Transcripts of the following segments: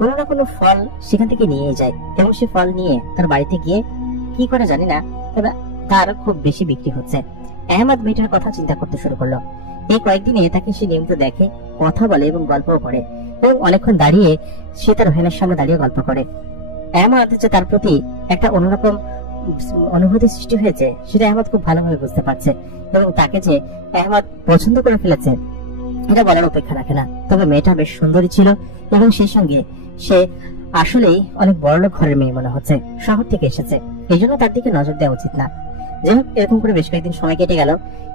কোনো না কোনো ফল সেখান থেকে নিয়ে যায় এবং সে ফল নিয়ে তার বাড়িতে গিয়ে কি করে জানি না, তবে তার খুব বেশি বিক্রি হচ্ছে। আহমদ মেয়েটার কথা চিন্তা করতে শুরু করলো। এই কয়েকদিনে তাকে সে নিয়মিত দেখে, কথা বলে এবং গল্পও করে, এবং অনেকক্ষণ দাঁড়িয়ে সে তার ভ্যানের সামনে দাঁড়িয়ে গল্প করে। আহমদ হচ্ছে তার প্রতি একটা অন্যরকম অনুভূতি সৃষ্টি হয়েছে, সেটা আহমদ খুব ভালোভাবে বুঝতে পারছে, এবং তাকে যে আহমদ পছন্দ করে ফেলেছে এটা বলার অপেক্ষা রাখে না। তবে মেয়েটা বেশ সুন্দরী ছিল এবং সেই সঙ্গে সে আসলেই অনেক বড়লোক ঘরের মেয়ে মনে হচ্ছে, শহর থেকে এসেছে, এই জন্য তার দিকে নজর দেওয়া উচিত না। যাই হোক, এরকম করে বেশ কয়েকদিন সময় কেটে গেল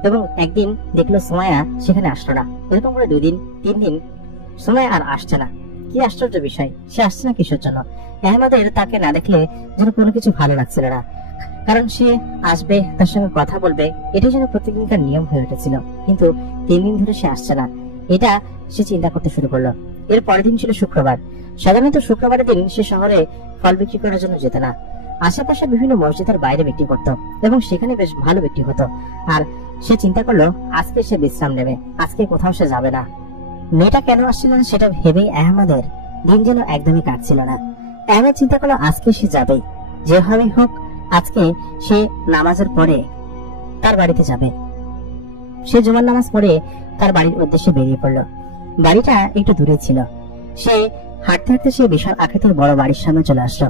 এবং একদিন দেখলো সুমাইয়া সেখানে আসলো না। এরকম করে 2 দিন 3 দিন সুমাইয়া আর আসছে না। কি আশ্চর্য বিষয়, সে আসছে না কিসের জন্য? আহমদের তাকে না দেখলে যেন কোনো কিছু ভালো লাগছিল না, কারণ সে আসবে, তার সঙ্গে কথা বলবে, এটাই যেন প্রতিদিনকার নিয়ম হয়ে উঠেছিল। কিন্তু 3 দিন ধরে সে আসছে না, এটা সে চিন্তা করতে শুরু করলো। এর পরের দিন ছিল শুক্রবার। সাধারণত শুক্রবারের দিন সে শহরে ফল বিক্রি করার জন্য যেত না, আশেপাশে বিভিন্ন মসজিদের বাইরে বিক্রি করত এবং সেখানে বেশ ভালো বিক্রি হতো। আর সে চিন্তা করলো আজকে সে বিশ্রাম নেবে, আজকে কোথাও সে যাবে না। মেয়েটা কেন আসছিল না সেটা ভেবেই আহমদের দিন যেন একদমই কাটছিল না। আহমদ চিন্তা করলো আজকে সে যাবে, যেভাবেই হোক আজকে সে নামাজের পরে তার বাড়িতে যাবে। সে জুমার নামাজ পড়ে তার বাড়ির উদ্দেশ্যে বেরিয়ে পড়লো। বাড়িটা একটু দূরে ছিল। সে হাঁটতে হাঁটতে সে বিশাল আকৃতির বড় বাড়ির সামনে চলে আসলো।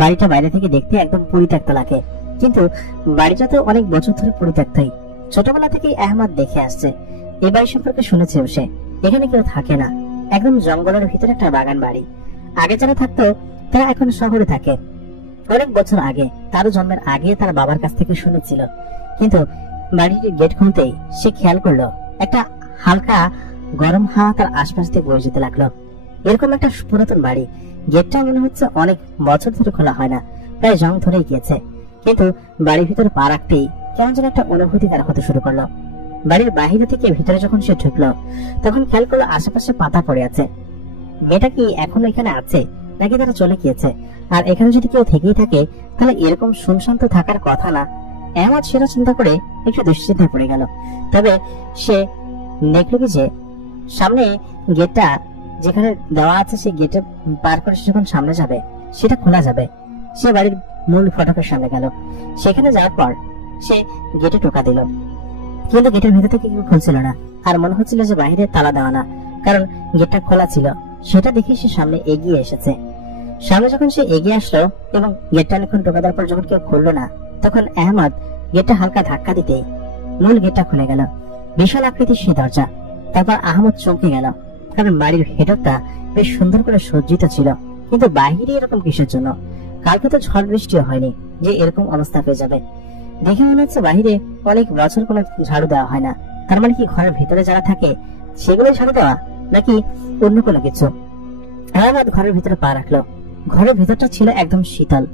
বাড়িটা বাইরে থেকে দেখতে একদম পরিত্যক্ত লাগে, কিন্তু বাড়িটা তো অনেক বছর ধরে পরিত্যক্তই। ছোটবেলা থেকেই আহমদ দেখে আসছে, এই বাড়ি সম্পর্কে শুনেছেও সে। এখানে কেউ থাকে না, একদম জঙ্গলের ভিতরে একটা বাগান বাড়ি। আগে যারা থাকতো তারা এখন শহরে থাকে। অনেক বছর আগে, তারও জন্মের আগে তার বাবার কাছ থেকে শুনেছিল। কিন্তু বাড়ির গেট খুলতেই সে খেয়াল করলো একটা হালকা গরম হাওয়া তার আশপাশ দিয়ে বয়ে যেতে লাগলো। এরকম একটা পুরাতন বাড়ি, গেটটা মনে হচ্ছে অনেক বছর ধরে খোলা হয় না, প্রায় জং ধরেই গিয়েছে। কিন্তু বাড়ির ভিতরে পা রাখতেই কেমন যেন একটা অনুভূতি তার হতে শুরু করলো। বাড়ির বাহিরে থেকে ভিতরে যখন সে ঢুকলো তখন খেয়াল করলো আশেপাশে পাতা পড়ে আছে। মেয়েটা কি এখনো এখানে আছে নাকি তারা চলে গিয়েছে? আর এখানে যদি কেউ থেকেই থাকে তাহলে এরকম শুনশান তো থাকার কথা না। আহমদ সেটা চিন্তা করে একটু দুশ্চিন্তায় পড়ে গেল। তবে সে দেখলো কি যে সামনে গেটটা যেখানে দেওয়া আছে, সেই গেটে পার করে সে যখন সামনে যাবে সেটা খোলা যাবে। সে বাড়ির মূল ফটকের সামনে গেল। সেখানে যাওয়ার পর সে গেটে টোকা দিল, কিন্তু গেটের ভেতর থেকে কেউ খুলছিল না। আর মনে হচ্ছিল যে বাইরে তালা দেওয়া না, কারণ গেটটা খোলা ছিল। সেটা দেখে সে সামনে এগিয়ে এসেছে। সামনে যখন সে এগিয়ে আসলো এবং গেটটা অনেকক্ষণ টোকা দেওয়ার পর যখন কেউ খুললো না, তখন আহমদ গেটটা হালকা ধাক্কা দিতেই মূল গেটটা খুলে গেল। বিশাল আকৃতির সেই দরজা। তারপর আহমদ চমকে গেল, কারণ বাড়ির ভেতরটা বেশ সুন্দর করে সজ্জিত ছিল। কিন্তু বাহিরে এরকম কিসের জন্য? কালকে তো ঝড় বৃষ্টিও হয়নি যে এরকম অবস্থা হয়ে যাবে। দেখে মনে হচ্ছে বাহিরে অনেক বছর কোনো ঝাড়ু দেওয়া হয় না। তার মানে কি ঘরের ভিতরে যারা থাকে সেগুলোই ঝাড়ু দেওয়া, নাকি অন্য কোনো কিছু? আহমদ ঘরের ভিতরে পা রাখলো। ঘরের ভিতরটা ছিল একদম শীতল।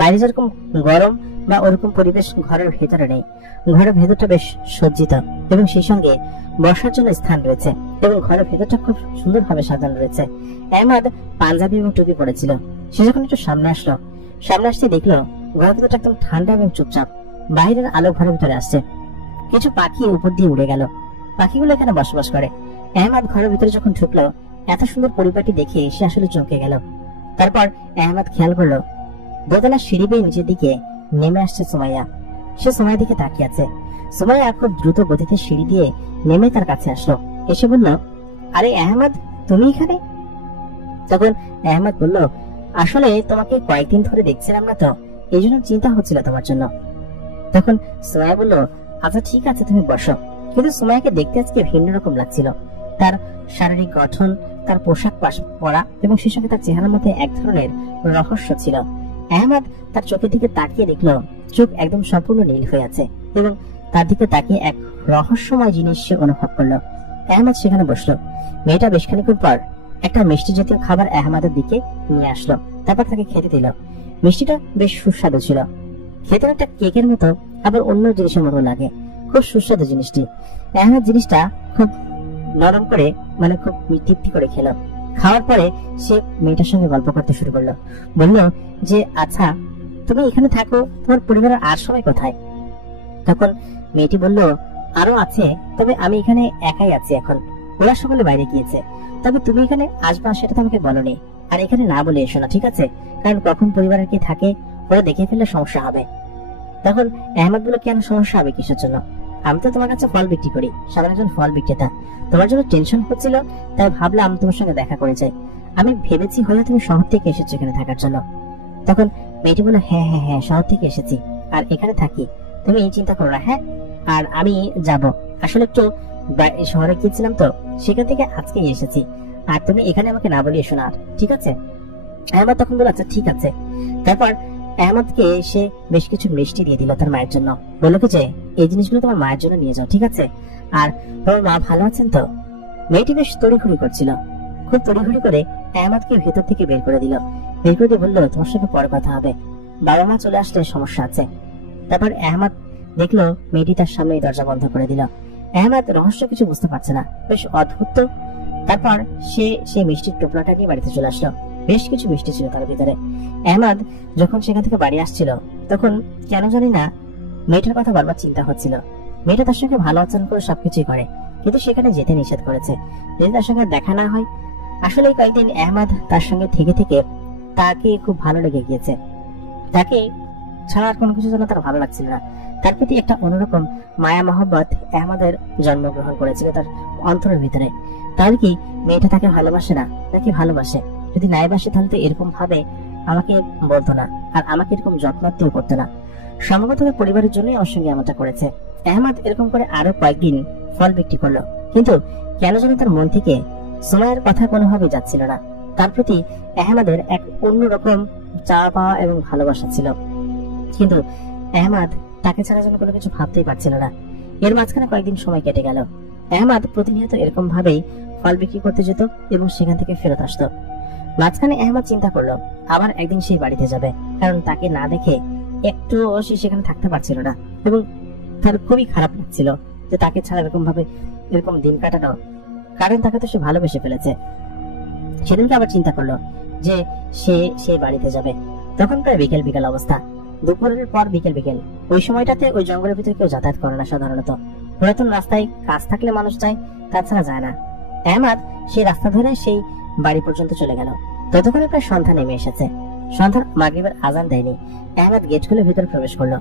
বাইরে যেরকম গরম বা ওরকম পরিবেশ ঘরের ভেতরে নেই। ঘরের ভেতরটা বেশ সজ্জিত এবং সেই সঙ্গে বসার জন্য স্থান রয়েছে, এবং ঘরের ভেতরটা খুব সুন্দরভাবে সাজানো রয়েছে। আহমদ পাঞ্জাবি এবং টুপি পরেছিল। সে যখন একটু সামনে আসলো, সামনে আসতে দেখলো ঘরের ভেতরটা একদম ঠান্ডা এবং চুপচাপ। বাইরের আলো ঘরের ভিতরে আসছে। কিছু পাখি উপর দিয়ে উড়ে গেল। পাখিগুলো এখানে বসবাস করে। আহমদ ঘরের ভিতরে যখন ঢুকলো, এত সুন্দর পরিবারটি দেখে সে আসলে চমকে গেল। তারপর আহমদ খেয়াল করলো দোতলা সিঁড়ি বেয়ে নিচের দিকে নেমে আসছে সুমাইয়া। সে সুমাইয়ার দিকে তাকিয়ে আছে। সুমাইয়া খুব দ্রুত গতিতে সিঁড়ি দিয়ে নেমে তার কাছে আসলো। এসে বলল, আরে আহমদ, তুমি এখানে? তখন আহমদ বলল, আসলে তোমাকে কয়েকদিন ধরে দেখছিলাম না তো, এই জন্য চিন্তা হচ্ছিল তোমার জন্য। তখন সুমাইয়া বলল, আচ্ছা ঠিক আছে, তুমি বসো। কিন্তু সুমাইয়াকে দেখতে আজকে ভিন্ন রকম লাগছিল। তার শারীরিক গঠন, তার পোশাক পরা এবং সেই সঙ্গে তার চেহারার মধ্যে এক ধরনের রহস্য ছিল। আহমদ তার চোখের দিকে তাকিয়ে দেখলো চোখ একদম সম্পূর্ণ নীল হয়ে আছে, এবং তার দিকে তাকিয়ে এক রহস্যময় জিনিস সে অনুভব করলো। আহমদ সেখানে বসলো। মেয়েটা বেশ খানিক্ষণ পর একটা মিষ্টি জাতীয় খাবার আহমদের দিকে নিয়ে আসলো। তারপর তাকে খেতে দিল। মিষ্টিটা বেশ সুস্বাদু ছিল। খেতে একটা কেকের মতো, আবার অন্য জিনিসের মতো লাগে। খুব সুস্বাদু জিনিসটি। আহমদ জিনিসটা খুব নরম করে, মানে খুব তৃপ্তি করে খেলো। খাওয়ার পরে সে মেয়েটার সঙ্গে গল্প করতে শুরু করলো। বললো যে, আচ্ছা তুমি এখানে থাকো, তোমার পরিবারের আর সবাই কোথায়? তখন মেয়েটি বলল, আরো আছে, তবে আমি এখানে একাই আছি এখন। ওরা সকলে বাইরে গিয়েছে। তবে তুমি এখানে আসবা সেটা তো আমাকে বলোনি। আর এখানে না বলে এসো না, ঠিক আছে? কারণ কখন পরিবারের কি থাকে ওরা দেখে ফেললে সমস্যা হবে। তখন আহমেদ বলে, কেন সমস্যা হবে, কিসের জন্য? আমি তো তোমার কাছে ফল বিক্রি করি, সাধারণ একজন ফল বিক্রেতা। তোমার জন্য টেনশন হচ্ছিল, তাই ভাবলাম তোমার সঙ্গে দেখা করে যাই। আমি ভেবেছি হয়তো তুমি শহর থেকে এসেছো এখানে থাকার জন্য। তখন মেয়েটি বলে, হ্যাঁ হ্যাঁ হ্যাঁ, শহর থেকে এসেছি আর এখানে থাকি, তুমি এই চিন্তা করো না। হ্যাঁ, আর আমি যাব, আসলে একটু শহরে গিয়েছিলাম তো, সেখান থেকে আজকেই এসেছি। আর তুমি এখানে আমাকে না বলে এসো না, ঠিক আছে? আহমদ তখন বলে, আচ্ছা ঠিক আছে। তারপর আহমদকে সে বেশ কিছু মিষ্টি দিয়ে দিল তার মায়ের জন্য। বললো কি যে এই জিনিসগুলো তোমার মায়ের জন্য নিয়ে যাও, ঠিক আছে? আর তোমার মা ভালো আছেন তো? মেয়েটি বেশ তড়িঘড়ি করছিল, খুব তড়িঘড়ি করে আহমদকে ভেতর থেকে বের করে দিল। বের করে দিয়ে বললো, তোমার সঙ্গে পরে কথা হবে, বাবা মা চলে আসলে সমস্যা আছে। তারপর আহমদ দেখলো মেয়েটি তার সামনেই দরজা বন্ধ করে দিল। আহমদ রহস্য কিছু বুঝতে পারছে না, বেশ অদ্ভুত। তারপর সে মিষ্টির টোপলাটা নিয়ে বাড়িতে চলে আসলো। বেশ কিছু মিষ্টি ছিল তার ভিতরে। আহমদ যখন সেখান থেকে বাড়ি আসছিল তখন কেন জানি না মেয়েটার কথা বারবার চিন্তা হচ্ছিল। মেয়েটা তার সঙ্গে ভালো আচরণ করে সবকিছুই করে, কিন্তু সেখানে যেতে নিষেধ করেছে, যদি তার সঙ্গে দেখা না হয়। আসলে কয়েকদিন আহমদ তার সঙ্গে থেকে থেকে তাকে খুব ভালো লেগে গিয়েছে। তাকে ছাড়া আর কোনো কিছু যেন তার ভালো লাগছিল না। তার প্রতি একটা অন্যরকম মায়া মহব্বত আহমদের জন্মগ্রহণ করেছিল তার অন্তরের ভিতরে। তাহলে কি মেয়েটা তাকে ভালোবাসে না, নাকি ভালোবাসে? যদি নাই বাসে তাহলে তো এরকম ভাবে আমাকে বলতো না, আর আমাকে এরকম যত্নাত্মীয় করতো না। সম্ভবত পরিবারের জন্যই আমার সঙ্গে এমনটা করেছে। আহমদ এরকম করে আরো কয়েকদিন ফল বিক্রি করলো, কিন্তু কেন যেন তার মন থেকে সুমাইয়ার কথা কোনোভাবে যাচ্ছিল না। তার প্রতি আহমদের এক অন্যরকম চাওয়া পাওয়া এবং ভালোবাসা ছিল, কিন্তু আহমদ তাকে ছাড়া যেন কোনো কিছু ভাবতেই পারছিল না। এর মাঝখানে কয়েকদিন সময় কেটে গেল। আহমদ প্রতিনিয়ত এরকম ভাবেই ফল বিক্রি করতে যেত এবং সেখান থেকে ফেরত আসতো। মাঝখানে আহমদ চিন্তা করলো আবার একদিন সেই বাড়িতে যাবে, কারণ তাকে না দেখে একটু সে সেখানে থাকতে পারছিল না এবং তার খুবই খারাপ লাগছিল যে তাকে ছাড়া এরকম দিন কাটানো, কারণ তাকে তো সে ভালোবেসে ফেলেছে। সেদিনকে আবার চিন্তা করলো যে সে বাড়িতে যাবে। তখন প্রায় বিকেল বিকেল অবস্থা, দুপুরের পর বিকেল বিকেল। ওই সময়টাতে ওই জঙ্গলের ভিতরে কেউ যাতায়াত করে না সাধারণত। পুরাতন রাস্তায় কাজ থাকলে মানুষ যায়, তাছাড়া যায় না। আহমদ সেই রাস্তা ধরে সেই বাড়ি পর্যন্ত চলে গেল। ততক্ষণে প্রায় সন্ধ্যা নেমে এসেছে। সন্ধ্যার মাগরিবের আজান দেয়নি। আহমদ গেট খুলে ভিতরে প্রবেশ করলো।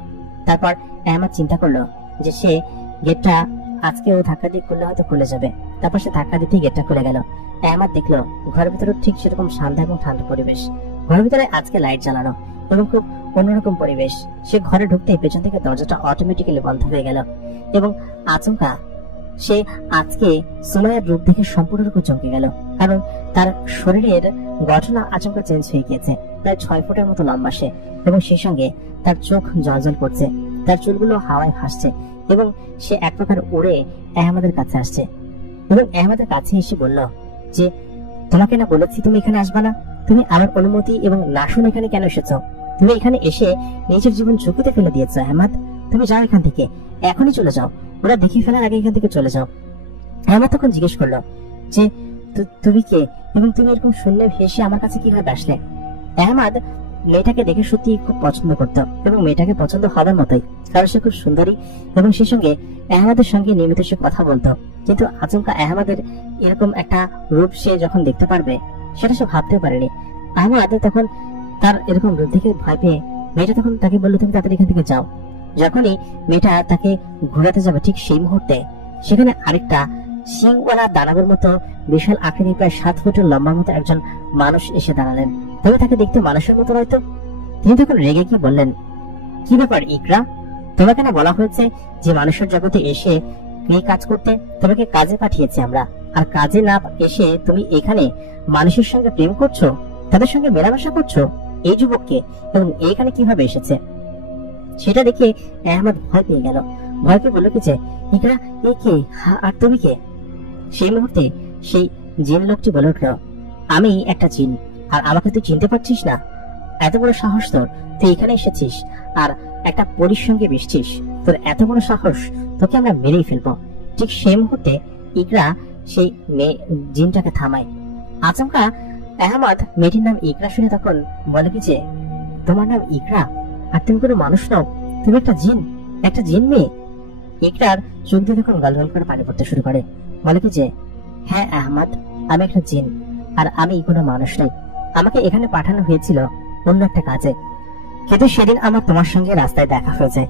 তারপর আহমদ চিন্তা করলো যে সে গেটটা আজকে ও ধাক্কা দিয়ে খুললে হয়তো খুলে যাবে। তারপর সে ধাক্কা দিতেই গেটটা খুলে গেল। আহমদ দেখলো ঘরের ভিতরে ঠিক সেরকম শান্ত এবং ঠান্ডা পরিবেশ। ঘরের ভিতরে আজকে লাইট জ্বালানো এবং খুব অন্যরকম পরিবেশ। সে ঘরে ঢুকতেই পেছন থেকে দরজাটা অটোমেটিক্যালি বন্ধ হয়ে গেল এবং আচমকা সে আজকে সুমাইয়ার রূপ দেখে সম্পূর্ণরূপে চমকে গেল, কারণ তার শরীরের গঠন আচমকা চেঞ্জ হয়ে গিয়েছে। প্রায় 6 ফুটের মতো লম্বা সে, এবং সেই সঙ্গে তার চোখ জ্বলজ্বল করছে, তার চুলগুলো হাওয়ায় ভাসছে এবং সে এক প্রকার উড়ে আহমদের কাছে আসছে এবং আহমদের কাছে এসে বলল যে, তোমাকে না বলেছি তুমি এখানে আসবা না? তুমি আমার অনুমতি এবং না শুনে এখানে কেন এসেছো? তুমি এখানে এসে নিজের জীবন ঝুঁকিতে ফেলে দিয়েছো আহমদ। তুমি যাও এখান থেকে, এখনই চলে যাও, ওরা দেখে ফেলার আগে এখান থেকে চলে যাও। আহমদ তখন জিজ্ঞেস করলো যে, তুমি কে এবং তুমি এরকম শূন্য ভেসে আমার কাছে কিভাবে আসলে? আহমদ মেয়েটাকে দেখে সত্যি খুব পছন্দ করতো এবং মেয়েটাকে পছন্দ হবার মতোই, কারণ সে খুব সুন্দরী এবং সেই সঙ্গে আহমদের সঙ্গে নিয়মিত সে কথা বলতো। কিন্তু আচমকা আহমদের এরকম একটা রূপ সে যখন দেখতে পারবে সেটা সে ভাবতেও পারেনি। আহমদ তখন তার এরকম রূপ দেখে ভয় পেয়ে মেয়েটা তখন তাকে বললো, তুমি তাড়াতাড়ি এখান থেকে যাও। যখনই মেয়েটা তাকে ঘুরাতে যাবে ঠিক সেই মুহূর্তে সেখানে আরেকটা সিংওয়ালা দানবের মতো বিশাল আকৃতি প্রায় 7 ফুটের লম্বার মতো একজন মানুষ এসে দাঁড়ালেন। তবে তাকে দেখতে মানুষের মতো নয়তো। তিনি তখন রেগে গিয়ে বললেন, কি ব্যাপার ইকরা, তোমাকে না বলা হয়েছে যে মানুষের জগতে এসে এই কাজ করতে? তোমাকে কাজে পাঠিয়েছি আমরা, আর কাজে না এসে তুমি এখানে মানুষের সঙ্গে প্রেম করছো, তাদের সঙ্গে মেলামেশা করছো। এই যুবককে এবং এইখানে কিভাবে এসেছে? সেটা দেখে আহমদ ভয় পেয়ে গেল। ভয় পেয়ে বলল কি যে, ইকরা এ কে, আর তুমি কে? সেই মুহূর্তে সেই জিন লোকটি বলে উঠল, আমি একটা জিন, আর আমাকে তুই চিনতে পারছিস না? এত বড় সাহস তোর, তুই এখানে এসেছিস আর একটা পরীর সঙ্গে মিশছিস? তোর এত বড় সাহস, তোকে আমরা মেরেই ফেলবো। ঠিক সেই মুহূর্তে ইকরা সেই জিনটাকে থামায়। আচমকা আহমদ মেয়েটির নাম ইকরা শুনে তখন বলে কি যে, তোমার নাম ইকরা আর তুমি কোনো মানুষ নও, তুমি একটা জিন মেয়ে। ইকরার চোখ দিয়ে তখন গলগল করে পানি পড়তে শুরু করে। বলে কি যে, হ্যাঁ আহমদ, আমি একটা জিন আর আমি কোনো মানুষ নই। আমাকে এখানে পাঠানো হয়েছিল অন্য একটা কাজে, কিন্তু সেদিন আমার তোমার সঙ্গে রাস্তায় দেখা হয়েছে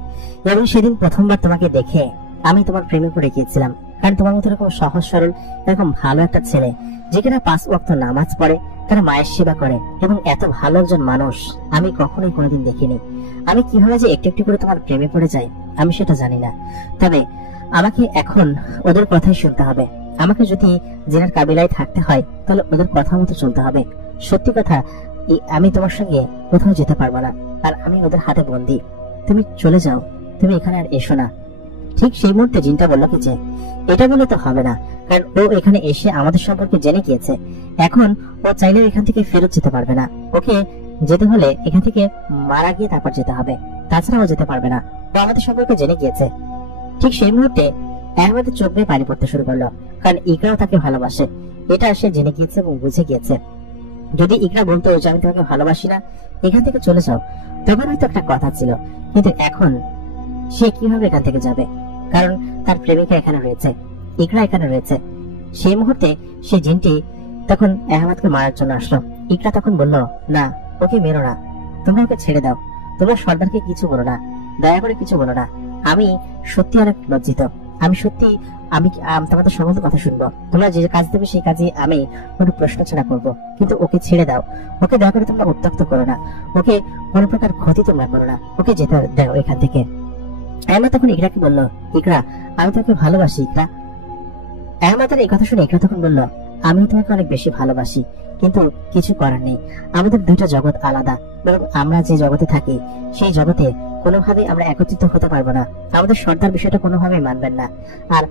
এবং সেদিন প্রথমবার তোমাকে দেখে আমি তোমার প্রেমে পড়ে গিয়েছিলাম। কারণ তোমার মতো এরকম সহজ সরল এরকম ভালো একটা ছেলে, যেখানে 5 ওয়াক্ত নামাজ পড়ে, তার মায়ের সেবা করে এবং এত ভালো একজন মানুষ আমি কখনোই কোনোদিন দেখিনি। আমি কিভাবে যে একটু একটু করে তোমার প্রেমে পড়ে যাই আমি সেটা জানি না। তবে আমাকে এখন ওদের কথাই শুনতে হবে। আমাকে যদি জেনার কাবিলায় থাকতে হয় তাহলে ওদের কথা মতো চলতে হবে। সত্যি কথা, আমি তোমার সঙ্গে কোথাও যেতে পারবো না, আর আমি ওদের হাতে বন্দি। তুমি চলে যাও, তুমি এখানে আর এসো না। ঠিক সেই মুহূর্তে জিনটা বলল কি যে এটা বলে তো হবে না, কারণ ও এখানে এসে আমাদের সম্পর্কে জেনে গিয়েছে। এখন ও চাইলেও এখান থেকে ফেরত যেতে পারবে না। ওকে যেতে হলে এখান থেকে মারা গিয়ে তারপর যেতে হবে, তাছাড়া ও যেতে পারবে না। ও আমাদের সম্পর্কে জেনে গিয়েছে। ঠিক সেই মুহূর্তে আহমেদের চোখ বেয়ে পানি পড়তে শুরু করলো, কারণ ইকরাও তাকে ভালোবাসে, এটা সে জেনে গিয়েছে এবং বুঝে গিয়েছে। যদি ইকরা বলতো যে আমি তোমাকে ভালোবাসি না, এখান থেকে চলে যাও, তখন হয়তো একটা কথা ছিল। কিন্তু এখন সে কিভাবে এখান থেকে যাবে? কারণ তার প্রেমিকা এখানে রয়েছে, ইকরা এখানে রয়েছে। সেই মুহূর্তে সে জিনটি তখন আহমেদকে মারার জন্য আসলো। ইকরা তখন বলল, না, ওকে মেরো না, তোমরা ওকে ছেড়ে দাও, তোমরা সর্দারকে কিছু বলো না, দয়া করে কিছু বলো না। আমি সত্যি অনেক লজ্জিত, আমি সত্যি আমি তোমাদের সমস্ত কথা শুনবো, তোমরা যে কাজ দেবে সেই কাজে আমি কোনো প্রশ্ন ছাড়া করবো, কিন্তু ওকে ছেড়ে দাও, ওকে দয়া করে তোমরা উত্ত্যক্ত করো না, ওকে কোনো প্রকার ক্ষতি তোমরা করো না, ওকে যেতে দাও এখান থেকে। আহমেদ তখন ইকরাকে বলল, ইকরা, আমি তোমাকে ভালোবাসি ইকরা। আহমেদের এই কথা শুনে ইকরা তখন বলল, আমি তোমাকে অনেক বেশি ভালোবাসি, কিন্তু কিছু করার নেই, আমাদের দুইটা জগৎ আলাদা, এবং আমরা যে জগতে থাকি সেই জগতে কোনোভাবেই আমরা একত্রিত হতে পারবো না। আমাদের সর্দার বিষয়টা কোনোভাবেই মানবেন না। আর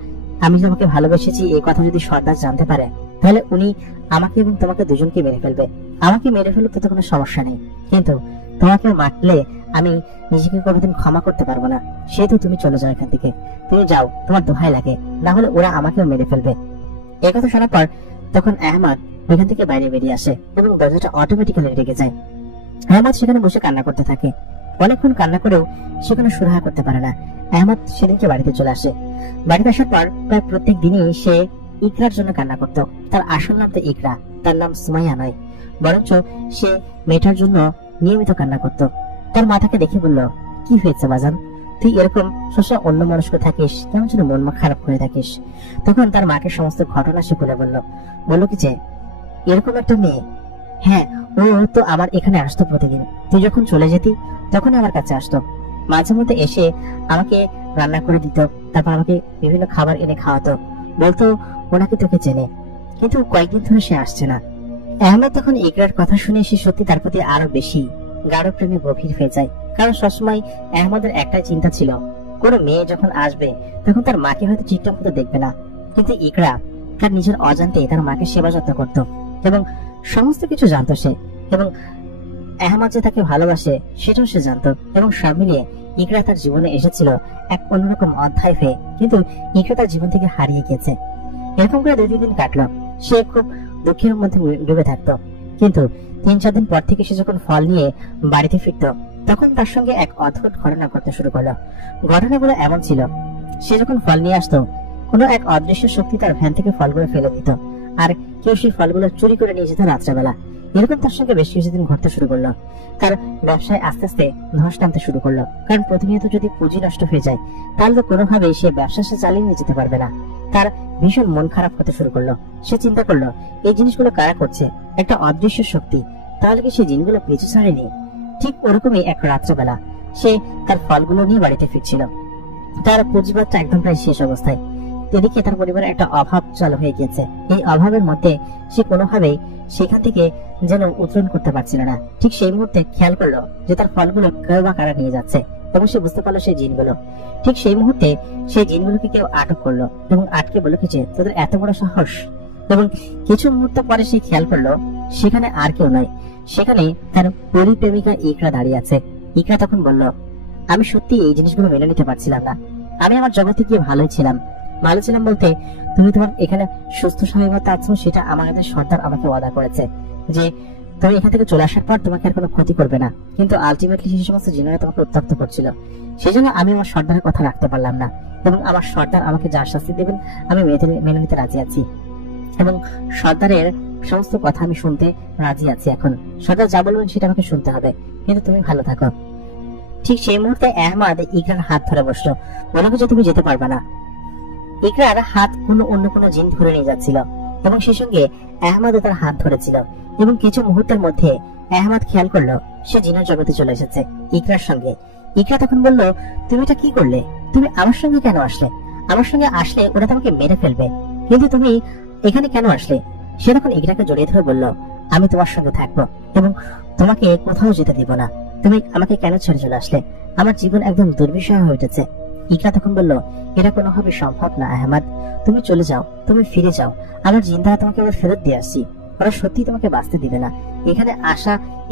আমি তোমাকে ভালোবেসেছি এই কথা যদি সর্দার জানতে পারে, তাহলে উনি আমাকে এবং তোমাকে দুজনকে মেরে ফেলবে। আমাকে মেরে ফেললে তো কোনো সমস্যা নেই, কিন্তু তোমাকে মারলে আমি নিজেকে কোনোদিন ক্ষমা করতে পারবো না। সেহেতু তুমি চলে যাও এখান থেকে, তুমি যাও, তোমার দোহাই লাগে, না হলে ওরা আমাকেও মেরে ফেলবে। এই কথা শোনার পর তখন আহমদ ওইখান থেকে বাইরে বেরিয়ে আসে এবং দরজাটা অটোমেটিক্যালি লেগে যায়। আহমদ সেখানে বসে কান্না করতে থাকে। অনেকক্ষণ কান্না করেও সেখানে সুরাহা করতে পারে না। আহমদ সেদিনকে বাড়িতে চলে আসে। বাড়িতে আসার পর প্রায় প্রত্যেক দিনই সে ইকরার জন্য কান্না করত। তার আসল নাম তো ইকরা, তার নাম সুমাইয়া নয়, বরঞ্চ সে মেয়েটার জন্য নিয়মিত কান্না করত। তার মাথাকে দেখে বলল, কি হয়েছে বাজান, তুই এরকম সবসময় অন্য মানুষকে থাকিস, কেমন যেন মন খারাপ করে থাকিস। তখন তার মাকে সমস্ত ঘটনা সে খুলে বলল কি যে এরকম একটা মেয়ে, হ্যাঁ, ও তো আমার এখানে আসতো প্রতিদিন, তুই যখন চলে যেতি তখন আমার কাছে আসতো, মাঝে মধ্যে এসে আমাকে রান্না করে দিত, তারপর আমাকে বিভিন্ন খাবার এনে খাওয়াতো, বলতো ওনাকে তোকে চেনে, কিন্তু কয়েকদিন ধরে সে আসছে না। আহমেদ তখন ইকরার কথা শুনে সে সত্যি তার প্রতি আরো বেশি গাঢ় প্রেমে গভীর হয়ে যায়। কারণ সবসময় আহমেদের একটাই চিন্তা ছিল, কোনো মেয়ে যখন আসবে তখন তার মাকে হয়তো ঠিকঠাক মতো দেখবে না, কিন্তু ইকরা তার নিজের অজান্তে তার মাকে সেবা যত্ন করতো এবং সমস্ত কিছু জানতো সে, এবং আহমদ যে তাকে ভালোবাসে সেটাও সে জানতো। এবং সব মিলিয়ে ইকরা তার জীবনে এসেছিল এক অন্যরকম অধ্যায় হয়ে, কিন্তু ইকরা তার জীবন থেকে হারিয়ে গিয়েছে। এরকম করে 2-3 দিন কাটলো, সে খুব দুঃখের মধ্যে ডুবে থাকতো। কিন্তু 3-4 দিন পর থেকে সে যখন ফল নিয়ে বাড়িতে ফিরত, তখন তার সঙ্গে এক অদ্ভুত ঘটনা ঘটতে শুরু করলো। ঘটনাগুলো এমন ছিল, সে যখন ফল নিয়ে আসতো, কোনো এক অদৃশ্য শক্তি তার ভ্যান থেকে ফলগুলো ফেলে দিত, আর কেউ সেই ফলগুলো চুরি করে নিয়ে যেত রাত্রেবেলা। এরকম তার সঙ্গে বেশ কিছুদিন ঘটতে শুরু করলো। তার ব্যবসায় আস্তে আস্তে ধস নামতে শুরু করলো, কারণ প্রতিনিয়ত যদি পুঁজি নষ্ট হয়ে যায় তাহলে তো কোনোভাবেই সে ব্যবসা সে চালিয়ে নিয়ে যেতে পারবে না। তার ভীষণ মন খারাপ হতে শুরু করলো। সে চিন্তা করলো, এই জিনিসগুলো কারা করছে, একটা অদৃশ্য শক্তি, তাহলে কি সে জিনিসগুলো পিছু ছাড়েনি? ঠিক ওরকমই এক রাত্রেবেলা সে তার ফলগুলো নিয়ে বাড়িতে ফিরছিল। তার পুঁজিবাদটা একদম প্রায় শেষ অবস্থায়। এদিকে তার পরিবারে একটা অভাব চালু হয়ে গিয়েছে। এই অভাবের মধ্যে সে কোনোভাবেই সেখান থেকে যেন উত্তরণ করতে পারছিল না। ঠিক সেই মুহূর্তে খেয়াল করলো যে তার ফলগুলো কেউ বা কারা নিয়ে যাচ্ছে, এবং সে বুঝতে পারলো সেই জিনগুলো। ঠিক সেই মুহূর্তে সেই জিনগুলোকে কেউ আটক করলো এবং আটকে বলল কি যে তোদের এত বড় সাহস। এবং কিছু মুহূর্ত পরে সে খেয়াল করলো সেখানে আর কেউ নয়, সেখানে তার পরিপ্রেমিকা ইকরা দাঁড়িয়ে আছে। ইকরা তখন বলল, আমি সত্যি এই জিনিসগুলো মেনে নিতে পারছিলাম না। আমি আমার জগতে গিয়ে ভালোই ছিলাম, ভালো ছিলাম বলতে তুমি তোমার এখানে সুস্থ স্বাভাবিকতা আছো, সেটা আমাদের সর্দার আমাকে ওয়াদা করেছে যে তুমি এখান থেকে চলে আসার পর তোমাকে আর কোনো ক্ষতি করবে না। কিন্তু আলটিমেটলি সেই সমস্ত জিনেরা তোমাকে উত্ত্যক্ত করছিল, সেই জন্য আমি আমার সর্দারের কথা রাখতে পারলাম না, এবং আমার সর্দার আমাকে যা শাস্তি দেবেন আমি মেনে নিতে রাজি আছি। এবং সর্দারের সমস্ত কথা আমি শুনতে রাজি আছি। এখন সর্দার যা বলবেন সেটা আমাকে শুনতে হবে, কিন্তু তুমি ভালো থাকো। ঠিক সেই মুহূর্তে আহমদ ইকরার হাত ধরে বসলো, বলল যে তুমি যেতে পারবে না। ইকরার হাত অন্য কোনো জিন ধরে নিয়ে যাচ্ছিল এবং সেই সঙ্গে আহমদও তার হাত ধরেছিল এবং কিছু মুহূর্তের মধ্যে আহমদ খেয়াল করলো সে জিনের জগতে চলে এসেছে ইকরার সঙ্গে। ইকরা তখন বলল, তুমি এটা কি করলে? তুমি আমার সঙ্গে কেন আসলে? আমার সঙ্গে আসলে ওরা তোমাকে মেরে ফেলবে, কিন্তু তুমি এখানে কেন আসলে? সে তখন ইকরাকে জড়িয়ে ধরে বলল, আমি তোমার সঙ্গে থাকবো এবং তোমাকে কোথাও যেতে দিব না। তুমি আমাকে কেন ছেড়ে চলে আসলে? আমার জীবন একদম দুর্বিষহ হয়ে উঠেছে। ইকরা তখন বলল, এটা কোনোভাবে সম্ভব না আহমদ, তুমি চলে যাও, তুমি ফিরে যাও। আমার জিন্দারা তোমাকে আবার ফেরত দিয়ে আসছি, ওরা সত্যি তোমাকে বাঁচতে দিবে না। এখানে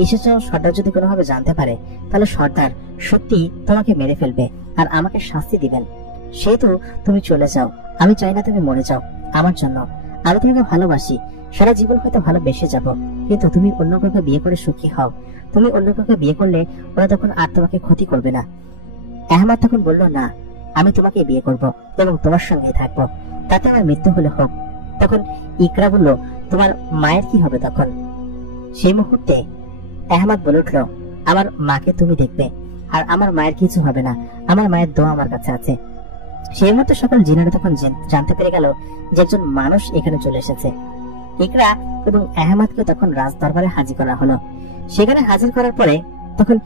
এসেছ, সর্দার যদি কোনোভাবে জানতে পারে তাহলে সর্দার সত্যি তোমাকে মেরে ফেলবে আর আমাকে শাস্তি দিবেন। সেহেতু তুমি চলে যাও, আমি চাই না তুমি মরে যাও আমার জন্য। আমি তোমাকে ভালোবাসি, সারা জীবন হয়তো ভালোবেসে যাব, কিন্তু তুমি অন্য কাউকে বিয়ে করে সুখী হও। তুমি অন্য কাউকে বিয়ে করলে ওরা তখন আর তোমাকে ক্ষতি করবে না। আহমদ তখন বলল, না, আমি তোমাকে বিয়ে করব এবং তোমার সঙ্গে থাকবো, তাতে আমার মৃত্যু হলে হোক। তখন ইকরা বলল, তোমার মায়ের কি হবে তখন? সেই মুহূর্তে আহমদ বলে উঠল, আমার মাকে তুমি দেখবে আর আমার মায়ের কিছু হবে না, আমার মায়ের দোয়া আমার কাছে আছে। সেই মুহূর্তে সকল জিনেরা তখন জানতে পেরে গেল যে একজন মানুষ এখানে চলে এসেছে। ইকরা এবং আহমদকে তখন রাজ দরবারে হাজির করা হলো। সেখানে হাজির করার পরে তখন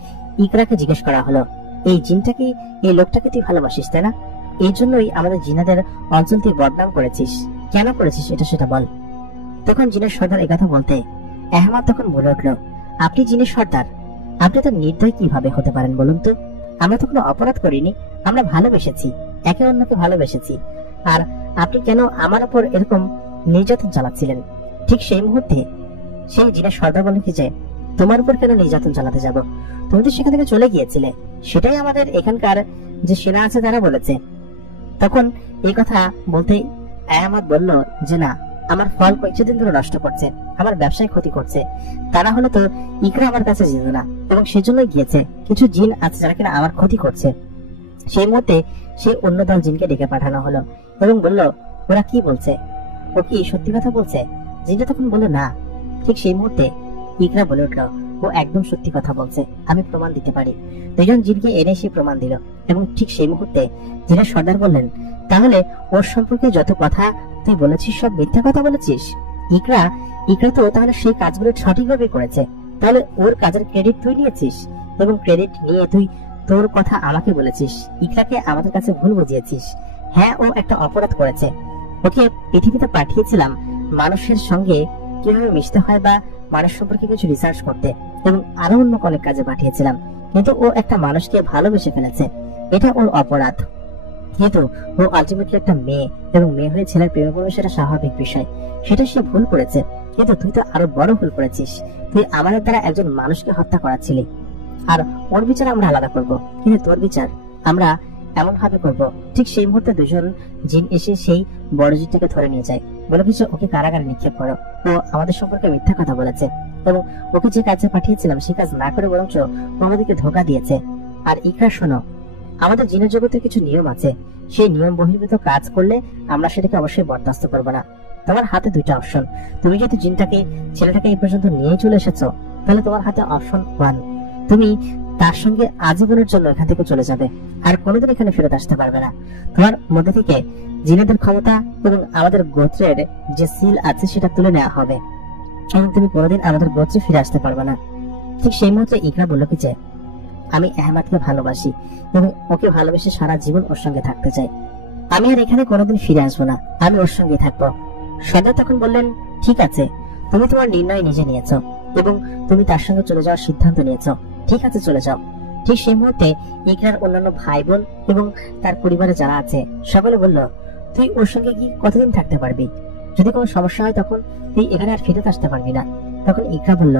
ইকরাকে জিজ্ঞেস করা হলো, এই জিনটাকে, এই লোকটাকে তুই ভালোবাসিস তাই না? এই জন্যই আমাদের জিনাদের অঞ্চল তুই বদনাম করেছিস, কেন করেছিস এটা সেটা বল। তখন জিনের সর্দার একথা বলতে আহমদ তখন বলে উঠল, আপনি জিনের সর্দার, আপনি তো নির্দয় কিভাবে হতে পারেন বলুন তো? আমরা তো কোনো অপরাধ করিনি, আমরা ভালোবেসেছি, একে অন্যকে ভালোবেসেছি, আর আপনি কেন আমার উপর এরকম নির্যাতন চালাচ্ছিলেন? ঠিক সেই মুহূর্তে সেই জিনের সর্দার বলে কি যে, তোমার উপর কেন নির্যাতন চালাতে যাব? তুমি তো সেখান থেকে চলে গিয়েছিলে, সেটাই আমাদের এখানকার যে সেনা আছে তারা বলেছে। তখন এই কথা বলতে আহমদ বলল যে, না, আমার ফল কয়েকদিন ধরে নষ্ট করছে, আমার ব্যবসায় ক্ষতি করছে, তারা হলে তো ইকরা আমার কাছে যেত না এবং সেজন্যই গিয়েছে। কিছু জিন আছে যারা কিনা আমার ক্ষতি করছে। সেই মুহূর্তে সেই অন্য দল জিনকে ডেকে পাঠানো হলো এবং বলল, ওরা কি বলছে? ও কি সত্যি কথা বলছে? জিনটা তখন বলল, না। ঠিক সেই মুহূর্তে ইকরা বলে উঠল, ও একদম সত্যি কথা বলছে, আমি প্রমাণ দিতে পারি। দুজন জিনকে এনে সে প্রমাণ দিল এবং ঠিক সেই মুহূর্তে জিনের সর্দার বললেন, তাহলে ওর সম্পর্কে যত কথা তুই বলেছিস সব মিথ্যা কথা বলেছিস? ইকরা তো তাহলে সেই কাজগুলো সঠিকভাবে করেছে, তাহলে ওর কাজের ক্রেডিট তুই নিয়েছিস এবং ক্রেডিট নিয়ে তুই তোর কথা আমাকে বলেছিস, ইকরাকে আমাদের কাছে ভুল বুঝিয়েছিস। হ্যাঁ, ও একটা অপরাধ করেছে, ওকে পৃথিবীতে পাঠিয়েছিলাম মানুষের সঙ্গে কিভাবে মিশতে হয় বা মানুষ সম্পর্কে কিছু রিসার্চ করতে এবং আরো অন্য অনেক কাজে পাঠিয়েছিলাম, কিন্তু ও একটা মানুষকে ভালোবেসে ফেলেছে, এটা ওর অপরাধ। কিন্তু ও আলটিমেটলি একটা মেয়ে এবং মেয়ে হয়ে ছেলের প্রেমে পড়বে, সেটা স্বাভাবিক বিষয়, সেটা সে ভুল করেছে। কিন্তু তুই তো আরো বড় ভুল করেছিস, তুই আমাদের দ্বারা একজন মানুষকে হত্যা করাচ্ছিলি, আর ওর বিচার আমরা আলাদা করব, কিন্তু তোর বিচার আমরা এমন ভাবে করবো। ঠিক সেই মুহূর্তে দুজন জিন এসে সেই বড় জিনটাকে ধরে নিয়ে যায়, বলে কিছু ওকে কারাগারে নিক্ষেপ করো, ও আমাদের সম্পর্কে মিথ্যা কথা বলেছে এবং ওকে যে কাজে পাঠিয়েছিলাম সে কাজ না করে বরঞ্চ ও আমাদেরকে ধোঁকা দিয়েছে। আর ইকরা, শোনো, আমাদের জিনের জগতে কিছু নিয়ম আছে, সেই নিয়ম বহির্ভূত কাজ করলে আমরা সেটাকে অবশ্যই বরদাস্ত করবো না। তোমার হাতে দুইটা অপশন, তুমি যেহেতু ছেলেটাকে এই পর্যন্ত নিয়ে চলে এসেছো, তাহলে তোমার হাতে অপশন 1, তুমি তার সঙ্গে আজীবনের জন্য এখান থেকে চলে যাবে আর কোনোদিন এখানে ফেরত আসতে পারবে না। তোমার মধ্যে থেকে জিনেদের ক্ষমতা এবং আমাদের গোত্রের যে সিল আছে সেটা তুলে নেওয়া হবে এবং তুমি কোনোদিন আমাদের গোত্রে ফিরে আসতে পারবে না। ঠিক সেই মুহূর্তে ইকরা বলল কি যে, আমি আহমদকে ভালোবাসি এবং ওকে ভালোবেসে সারা জীবন ওর সঙ্গে থাকতে চাই, আমি আর এখানে কোনোদিন ফিরে আসবো না, আমি ওর সঙ্গে থাকবো। সর্দার তখন বললেন, ঠিক আছে, তুমি তোমার নির্ণয় নিজে নিয়েছো এবং তুমি তার সঙ্গে চলে যাওয়ার সিদ্ধান্ত নিয়েছো, ঠিক আছে, চলে যাও। ঠিক সেই মুহূর্তে ইকরার অন্যান্য ভাই বোন এবং তার পরিবারে যারা আছে সকলে বলল, তুই ওর সঙ্গে কি কতদিন থাকতে পারবি? যদি কোনো সমস্যা হয় তখন তুই এখানে আর ফিরে আসতে পারবি না। তখন ইকরা বলল,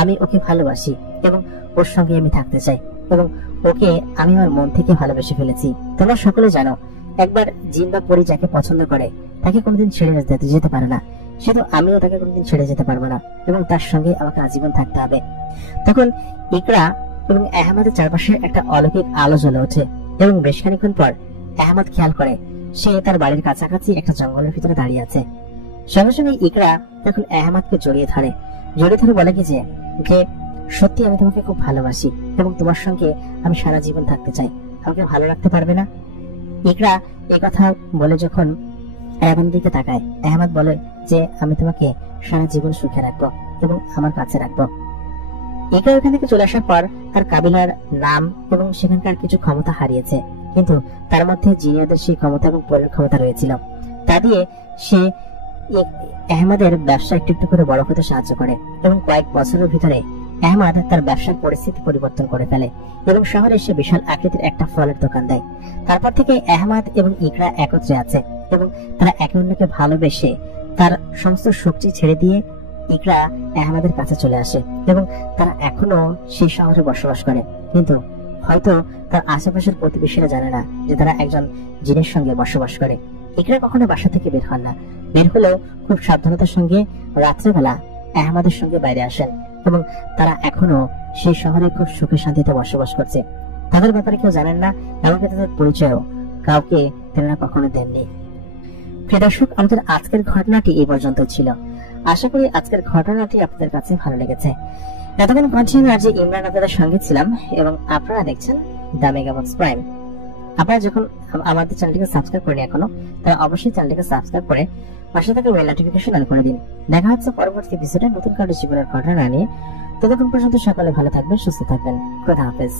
আমি ওকে ভালোবাসি এবং ওর সঙ্গে আমি থাকতে চাই এবং ওকে আমি আমার মন থেকে ভালোবেসে ফেলেছি। তোমরা সকলে জানো, একবার জিন বা পরি যাকে পছন্দ করে তাকে কোনোদিন ছেড়ে যেতে পারে না, সেটা আমিও তাকে কোনোদিন ছেড়ে যেতে পারবো না এবং তার সঙ্গে আমাকে আজীবন থাকতে হবে। তখন ইকরা এবং আহমদের চারপাশে একটা অলৌকিক আলো জ্বলে ওঠে এবং বেশ খানিকক্ষণ পর আহমদ খেয়াল করে সে তার বাড়ির কাছাকাছি একটা জঙ্গলের ভিতরে দাঁড়িয়ে আছে সঙ্গে সঙ্গে ইকরা তখন আহমদকে জড়িয়ে ধরে বলে কি যে সত্যি আমি তোমাকে খুব ভালোবাসি এবং তোমার সঙ্গে আমি সারা জীবন থাকতে চাই, আমাকে ভালো রাখতে পারবে না? ইকরা এই কথা বলে যখন আহমদের দিকে তাকায়, আহমদ বলে যে আমি তোমাকে সারা জীবন সুখে রাখবো এবং আমার কাছে রাখবো। ইকরা ওখান থেকে চলে আসার পর তার কাবিলার নাম এবং সেখানকার কিছু ক্ষমতা হারিয়েছে, কিন্তু তার মধ্যে জিনিয়াদের সেই ক্ষমতা এবং পরের ক্ষমতা রয়েছিল। তা দিয়ে সে আহমদের ব্যবসা একটু একটু করে বড় হতে সাহায্য করে এবং কয়েক বছরের ভিতরে আহমদ তার ব্যবসার পরিস্থিতি পরিবর্তন করে ফেলে এবং শহরে সে বিশাল আকৃতির একটা ফলের দোকান দেয়। তারপর থেকে আহমদ এবং ইকরা একত্রে আছে এবং তারা একে অন্যকে ভালোবেসে তার সমস্ত শক্তি ছেড়ে দিয়ে ইকরা আহমদের কাছে চলে আসে এবং তারা এখনো সেই শহরে বসবাস করে, কিন্তু হয়তো তার আশেপাশের প্রতিবেশীরা জানে না যে তারা একজন জিনের সঙ্গে বসবাস করে। ইকরা কখনো বাসা থেকে বের হন না, বের হলেও খুব সাবধানতার সঙ্গে রাত্রেবেলা আহমদের সঙ্গে বাইরে আসেন এবং তারা এখনো সেই শহরে খুব সুখে শান্তিতে বসবাস করছে। তাদের ব্যাপারে কেউ জানেন না, এমনকি তাদের পরিচয়ও কাউকে তেনারা কখনো দেননি। প্রিয় দর্শক, আমাদের আজকের ঘটনাটি এই পর্যন্ত ছিল। আশা করি আজকের ঘটনাটি আপনাদের কাছে ভালো লেগেছে। এতক্ষণ কন্টিনিউ আর যে ইমরান আপনাদের সঙ্গে ছিলাম এবং আপনারা দেখছেন দ্য মেগাবক্স প্রাইম। আপনারা যখন আমাদের চ্যানেলটিকে সাবস্ক্রাইব করেন এখনো, তারা অবশ্যই চ্যানেলটিকে সাবস্ক্রাইব করে পাশে থাকা বেল নোটিফিকেশন অন করে দিন। দেখা হচ্ছে পরবর্তী এপিসোডে নতুন কারো জীবনের ঘটনা নিয়ে। ততক্ষণ পর্যন্ত সকলে ভালো থাকবেন, সুস্থ থাকবেন। খোদা হাফেজ।